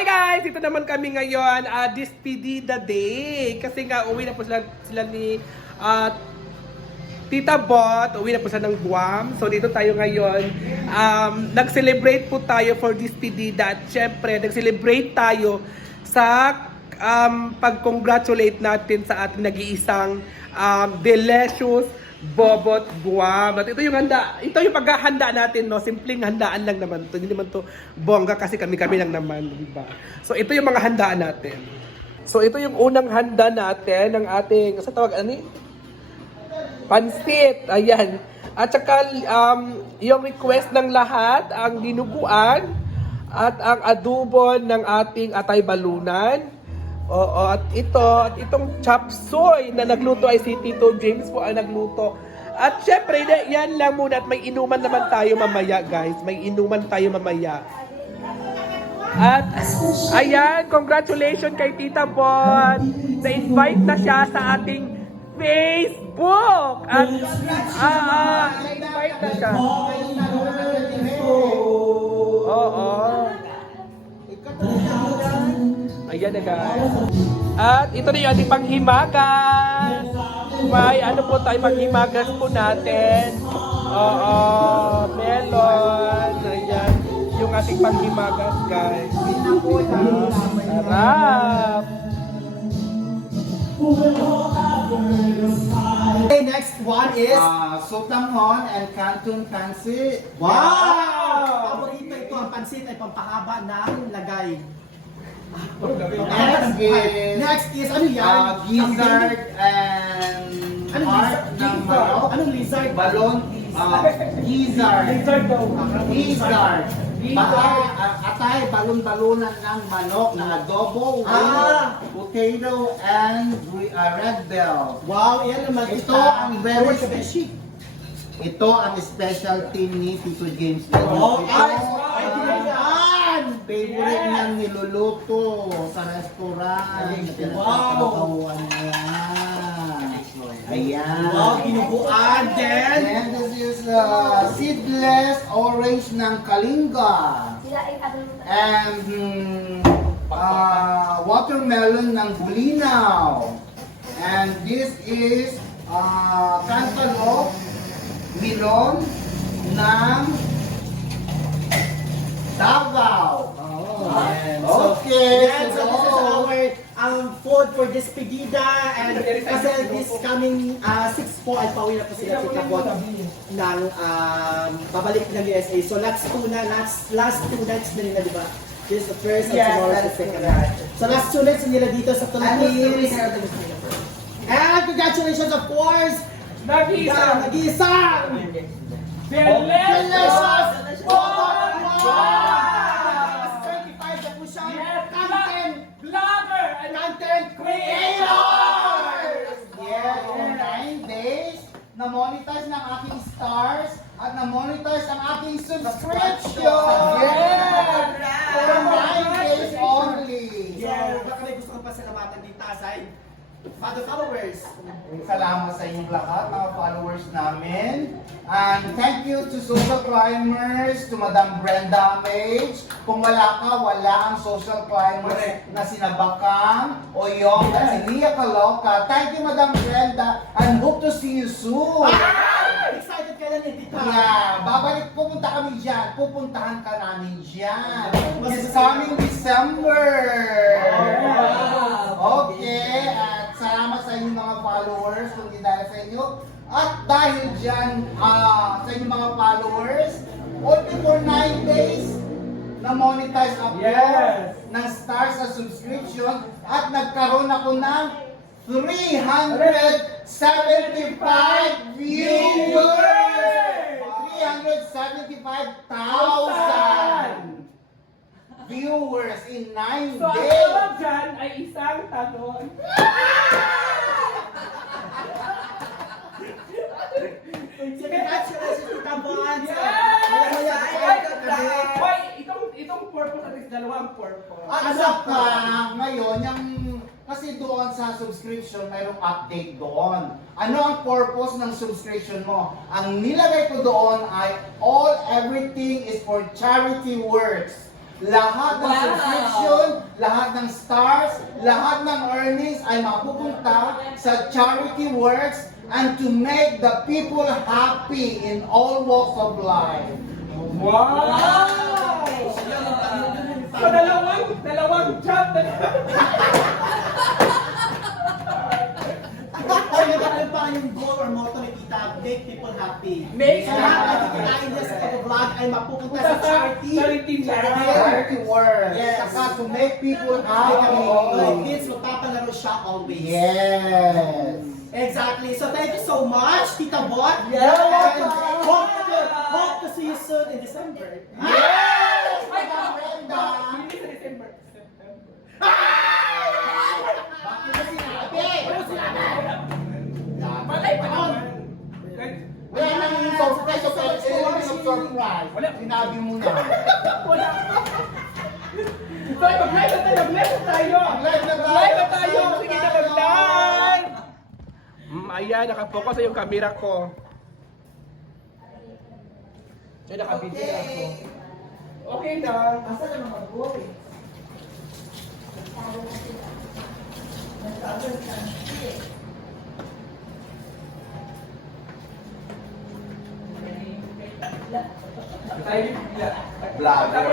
Hi guys! Ito naman kami ngayon, uh, Despedida Day. Kasi nga, uwi na po sila, sila ni ah, Tita Bot. Uwi na po sila ng Guam. So dito tayo ngayon. Um, nag-celebrate po tayo for Despedida. At syempre, nag-celebrate tayo sa um, pag-congratulate natin sa ating nag-iisang um, delicious Bobot Guam. At ito yung handa, ito yung paghahanda natin, no? Simpleng handaan lang naman to. Hindi naman to bongga kasi kami-kami lang naman, di ba? So ito yung mga handaan natin. So ito yung unang handa natin ng ating, sa tawag, ano? Pansit, ayan. At saka um, yung request ng lahat, ang dinuguan at ang adobo ng ating atay balunan. Oo, at ito, at itong chop suey na nagluto ay si Tito James po ang nagluto. At syempre, yan lang muna at may inuman naman tayo mamaya guys. May inuman tayo mamaya. At ayan, congratulations kay Tita Bon. Na-invite na siya sa ating Facebook. At ah, ah, na-invite na siya. Oo. Ayan na guys. At ito na yung ating panghimagas. May ano po tayo panghimagas po natin. Oo, melon. Ayan. Yung ating panghimagas guys. Sarap. Okay, next one is... Uh, Sotanghon and Canton Pansy. Wow! Paborito ito, ang pansit ay pampahaba ng lagay. Next is Next is, ano yan? uh, gizzard and Anong heart lizard? ng manok. Anong lizard? Balon, uh, gizzard. Lizard daw. Gizzard. Baka, uh, atay, balon-balonan ng manok na adobo with Ah! potato and gre- uh, red bell. Wow, yan naman. Ito ang very special. Ito ang specialty ni Tito James. Oh, ay! Favorite niyang niluluto sa restaurant. Wow. Ayan. Wow, kinubuan din! And this is uh, seedless orange ng Kalinga. And mm, uh, watermelon ng Bulinaw. And this is uh, cantaloupe melon ng Davao. Yan. So, Okay, yan, so this is so- our food for despedida and kasi this coming uh, 6 po ay pauwi na po sila si Kabot ng um, babalik ng USA. So last two na, last, last two nights na nila, di ba? This is the first and Yes, tomorrow is the second night. So last two nights nila dito sa Philippines. And congratulations of course! Nag-isa. Yeah, nag-iisang! Delicious. Wow! 25 na po siya. Yes, Content! Vlogger. Content creator! Yes, in 9 days, na-monetize ng aking stars at na-monetize ang aking subscription. Yes! For 9 days only. Yeah, baka may gusto ko pa salamatan dito aside. Father followers. Salamat sa inyong lahat, mga followers namin. And thank you to Social Climbers, to Madam Brenda Mage. Kung wala ka, wala ang Social Climbers na sinabakang o yung si Lia Caloca. Thank you, Madam Brenda, and hope to see you soon. Ah! Excited ka na ni Tita. Yeah, babalik, pupunta kami dyan. Pupuntahan ka namin dyan. This coming December. Okay, at salamat sa inyong mga followers kung di dahil sa inyo. At dahil dyan, ah, sa inyong mga followers, only for 9 days, na-monetize ako Yes. ng stars sa subscription at nagkaroon ako ng 375 viewers! 375,000 viewers in 9 So, ang days! dyan ay isang talon. Congratulations Tita Bon. Yes! Maya-maya excited kami. Hoy, itong, itong purpose at least dalawang purpose. At saka, ngayon, yung, kasi doon sa subscription, mayroong update doon. Ano ang purpose ng subscription mo? Ang nilagay ko doon ay all, everything is for charity works. Lahat ng Wow. subscription lahat ng stars, lahat ng earnings ay mapupunta sa charity works and to make the people happy in all walks of life. Wow! So, dalawang, dalawang job na Ano ano pa yung goal or motto ni Tita? Make people happy. Make So, lahat ng kikinain niya sa vlog ay mapupunta sa charity. Charity na. Charity works. Yes. Saka to make people Like happy. kids, magpapalaro siya always. Yes. Exactly. So thank you so much, Tita Bot. Yeah, And hope to, hope to see you soon in December. Yes! Surprise. Wala. Sinabi mo na. Wala. So, mag-live na tayo, mag-live na tayo. Mag-live na tayo. Live na tayo. Sige na mag-live. Mm, ayan, nakapokus na yung camera ko. Ayan, nakabidyo na ako. Okay na. Asa na mga boy? Vlogger.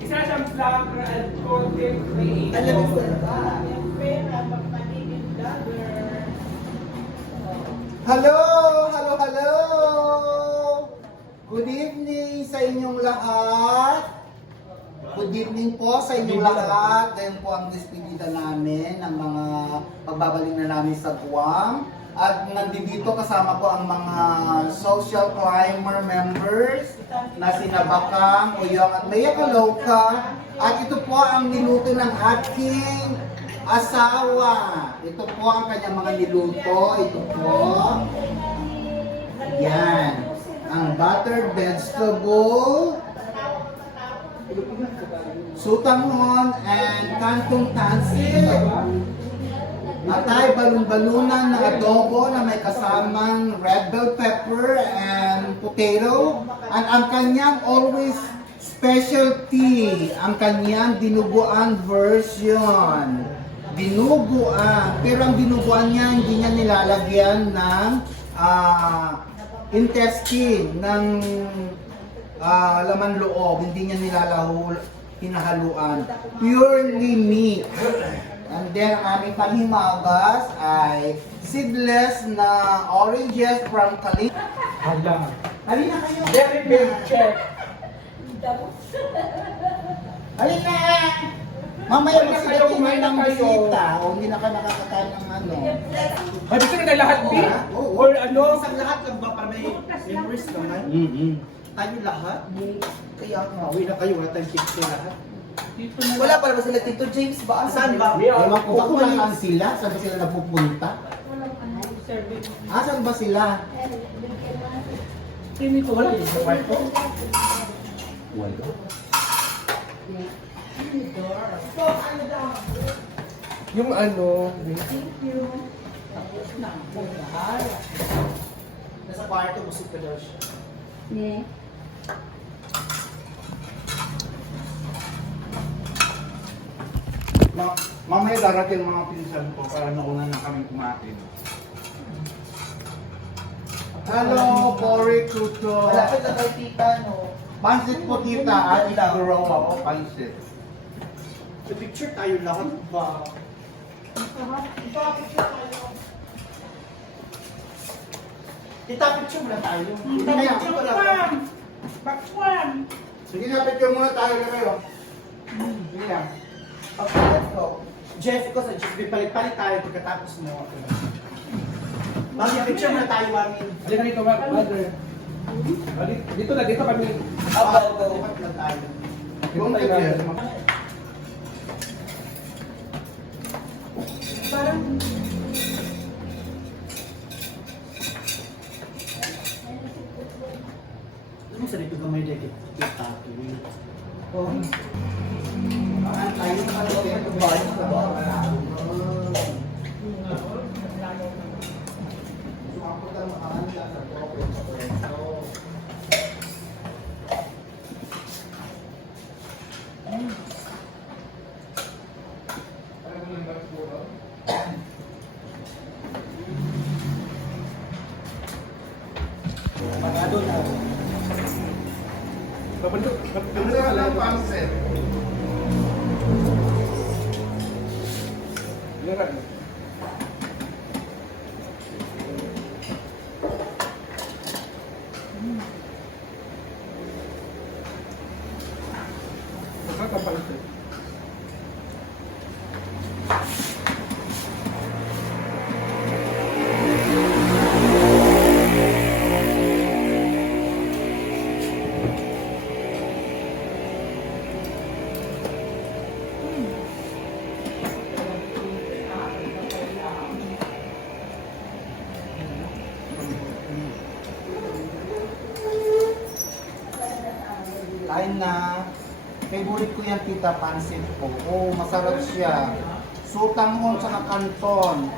Isa siyang vlogger and content creator. Alam mo ba? Hello! Hello, hello! Good evening sa inyong lahat. Good evening po sa inyong lahat. Ngayon po ang despedida namin ng mga pagbabalik na namin sa Guam. At nandito kasama ko ang mga social climber members na sina Bakang, Uyong at Maya Kaloka. At ito po ang niluto ng aking asawa. Ito po ang kanyang mga niluto. Ito po. Yan. Ang buttered vegetable. Sutanghon and kantong tansin. At ay balon-balunan na adobo na may kasamang red bell pepper and potato. At ang kanyang always specialty, ang kanyang dinuguan version. Dinuguan. Pero ang dinuguan niya, hindi niya nilalagyan ng ah, intestine, ng ah, laman loob. Hindi niya nilalahu, hinahaluan. Purely meat. And then, ang aming panghimagas ay seedless na oranges from Cali. Hala. Halina kayo. Very big check. Halina! Mamaya kasi kayo, kayo kumain na ng kayo. bisita. O hindi na ka nakakakain ng ano. Ay, gusto nyo na lahat, B? Or ano? Isang lahat lang ba para may memories naman? Mm-hmm. Tayo lahat? Kaya nga. Uwi na kayo, wala tayong picture lahat. Wala pa ba sila Tito James ba? Saan ba? Ewan ko ba kung nasaan sila? Saan ba sila napupunta? Ah, saan ba sila? Wala sa kwarto. Wala. Yung ano, Nasa kwarto, busog ka daw siya. Ma mamaya darating mga pinsan ko para nauna na kami kumain. Hello, Cory Tuto. Malapit na kay tita, no? Pansit po tita, at grow ako pansit. Sa picture tayo lahat ba? Tita, picture tayo. Sige na. Picture muna tayo. Sige na, picture muna tayo na kayo. Sige na. Okay, let's go. Jeff, ko sa Jeff, palit-palit tayo pagkatapos mo. Mami, picture muna tayo, mami. Halika dito, mother. Dito na, dito kami. Aba, go. Lipat na tayo. Yung kanya. Ano sa dito gamay dito? Kita. Oh. Ah, tayo na pala Okay, na. Favorite ko yan, tita, pancit po. Oo, masarap siya. Sutanghon sa kanton.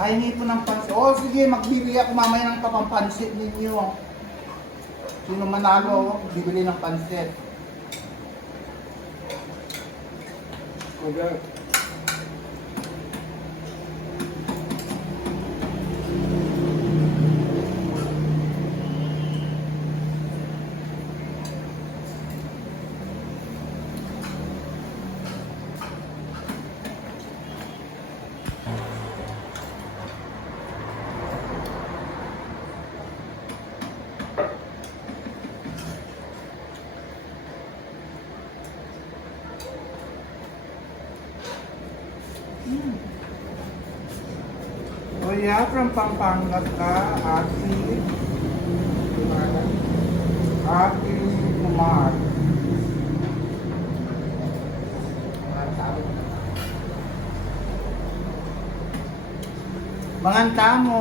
Kain nito ng pansit. Oh, sige, magbibili ako mamaya ng tapang pansit ninyo. Sino manalo, bibili ng pansit. Okay. Yeah, from Pampanga ka, Ate. Ate Kumar. Mga tamo.